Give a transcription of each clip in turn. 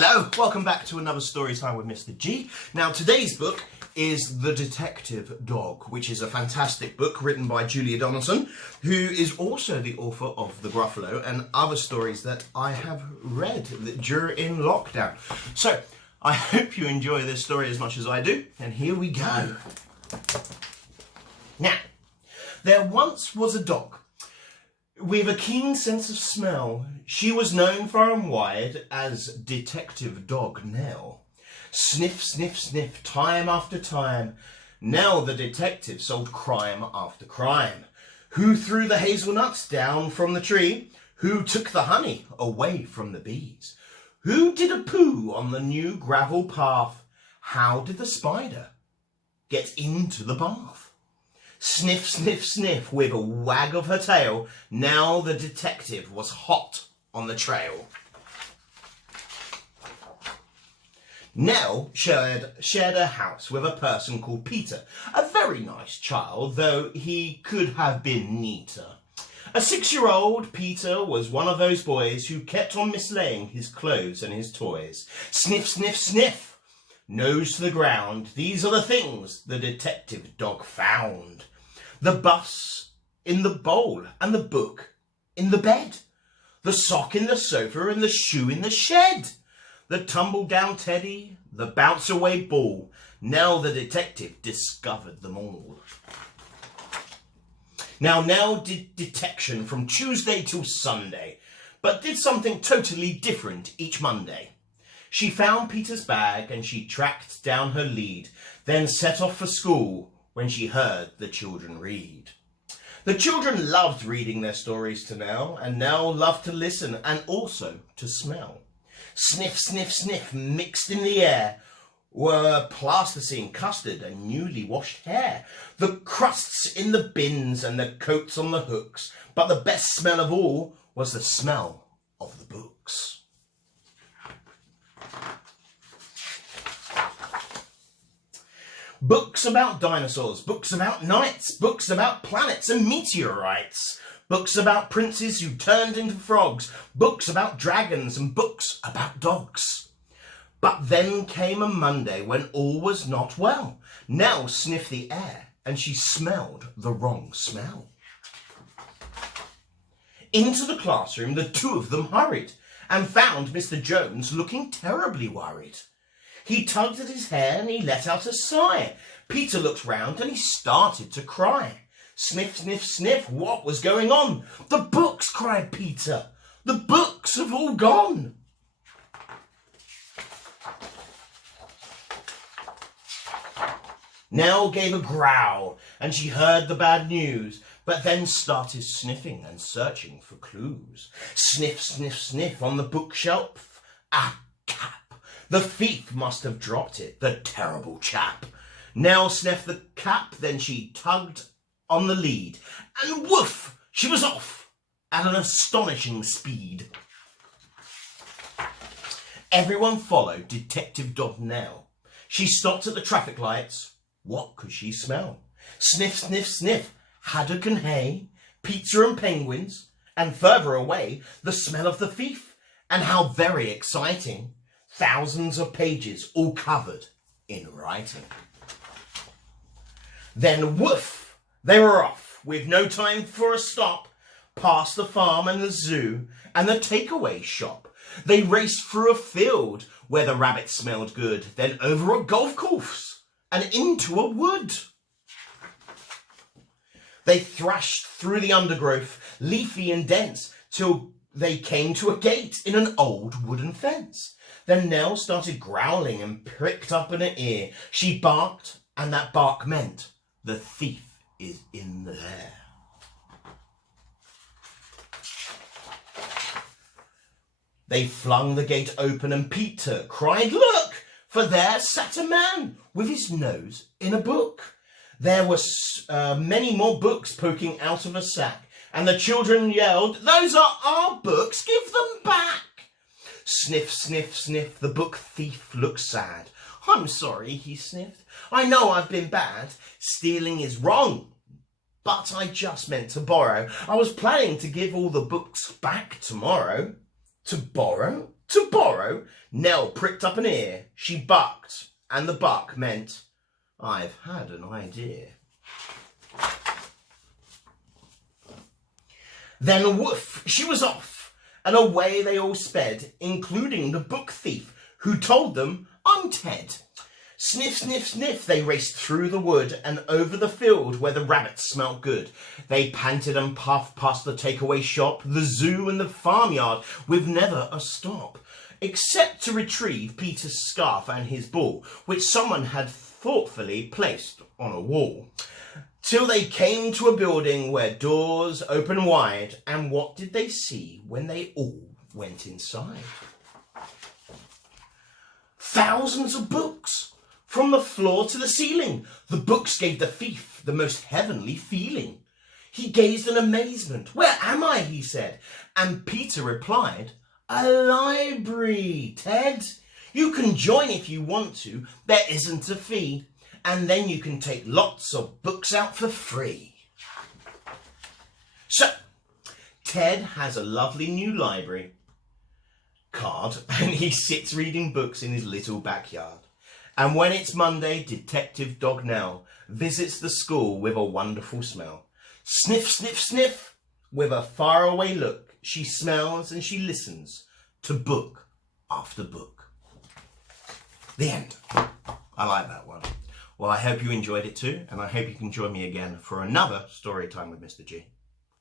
Hello, welcome back to another story time with Mr. G. Now today's book is The Detective Dog, which is a fantastic book written by Julia Donaldson, who is also the author of The Gruffalo and other stories that I have read during lockdown. So I hope you enjoy this story as much as I do, and here we go. Now, there once was a dog with a keen sense of smell. She was known far and wide as Detective Dog Nell. Sniff, sniff, sniff, time after time, Nell the detective solved crime after crime. Who threw the hazelnuts down from the tree? Who took the honey away from the bees? Who did a poo on the new gravel path? How did the spider get into the bath? Sniff, sniff, sniff, with a wag of her tail, now the detective was hot on the trail. Nell shared a house with a person called Peter, a very nice child, though he could have been neater. A 6-year-old Peter was one of those boys who kept on mislaying his clothes and his toys. Sniff, sniff, sniff, nose to the ground, these are the things the detective dog found. The bus in the bowl and the book in the bed. The sock in the sofa and the shoe in the shed. The tumble-down teddy, the bounce-away ball. Now the detective discovered them all. Now Nell did detection from Tuesday till Sunday, but did something totally different each Monday. She found Peter's bag and she tracked down her lead, then set off for school when she heard the children read. The children loved reading their stories to Nell, and Nell loved to listen and also to smell. Sniff, sniff, sniff, mixed in the air were plasticine, custard and newly washed hair. The crusts in the bins and the coats on the hooks, but the best smell of all was the smell of the books. Books about dinosaurs, books about knights, books about planets and meteorites, books about princes who turned into frogs, books about dragons and books about dogs. But then came a Monday when all was not well. Nell sniffed the air and she smelled the wrong smell. Into the classroom the two of them hurried and found Mr. Jones looking terribly worried. He tugged at his hair and he let out a sigh. Peter looked round and he started to cry. Sniff, sniff, sniff, what was going on? The books, cried Peter. The books have all gone. Nell gave a growl and she heard the bad news, but then started sniffing and searching for clues. Sniff, sniff, sniff on the bookshelf. A cap. The thief must have dropped it, the terrible chap. Nell sniffed the cap, then she tugged on the lead, and woof, she was off at an astonishing speed. Everyone followed Detective Dog Nell. She stopped at the traffic lights. What could she smell? Sniff, sniff, sniff, haddock and hay, pizza and penguins, and further away, the smell of the thief. And how very exciting. Thousands of pages all covered in writing. Then woof, they were off with no time for a stop, past the farm and the zoo and the takeaway shop. They raced through a field where the rabbits smelled good, then over a golf course and into a wood. They thrashed through the undergrowth, leafy and dense, till they came to a gate in an old wooden fence. Then Nell started growling and pricked up in her ear. She barked, and that bark meant the thief is in there. They flung the gate open and Peter cried, "Look!" For there sat a man with his nose in a book. There were many more books poking out of a sack, and the children yelled, "Those are our books, give them back!" Sniff, sniff, sniff, the book thief looked sad. "I'm sorry," he sniffed. "I know I've been bad. Stealing is wrong. But I just meant to borrow. I was planning to give all the books back tomorrow." "To borrow?" To borrow? Nell pricked up an ear. She bucked, and the buck meant, I've had an idea. Then woof, she was off, and away they all sped, including the book thief, who told them, I'm Ted. Sniff, sniff, sniff, they raced through the wood and over the field where the rabbits smelt good. They panted and puffed past the takeaway shop, the zoo and the farmyard with never a stop, except to retrieve Peter's scarf and his ball, which someone had thoughtfully placed on a wall. Till they came to a building where doors open wide, and what did they see when they all went inside? Thousands of books, from the floor to the ceiling. The books gave the thief the most heavenly feeling. He gazed in amazement. Where am I? He said. And Peter replied, a library, Ted. You can join if you want to. There isn't a fee. And then you can take lots of books out for free. So, Ted has a lovely new library card and he sits reading books in his little backyard. And when it's Monday, Detective Dog Nell visits the school with a wonderful smell. Sniff, sniff, sniff, with a faraway look, she smells and she listens to book after book. The end. I like that one. Well, I hope you enjoyed it too, and I hope you can join me again for another Story Time with Mr. G.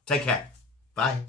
Take care. Bye.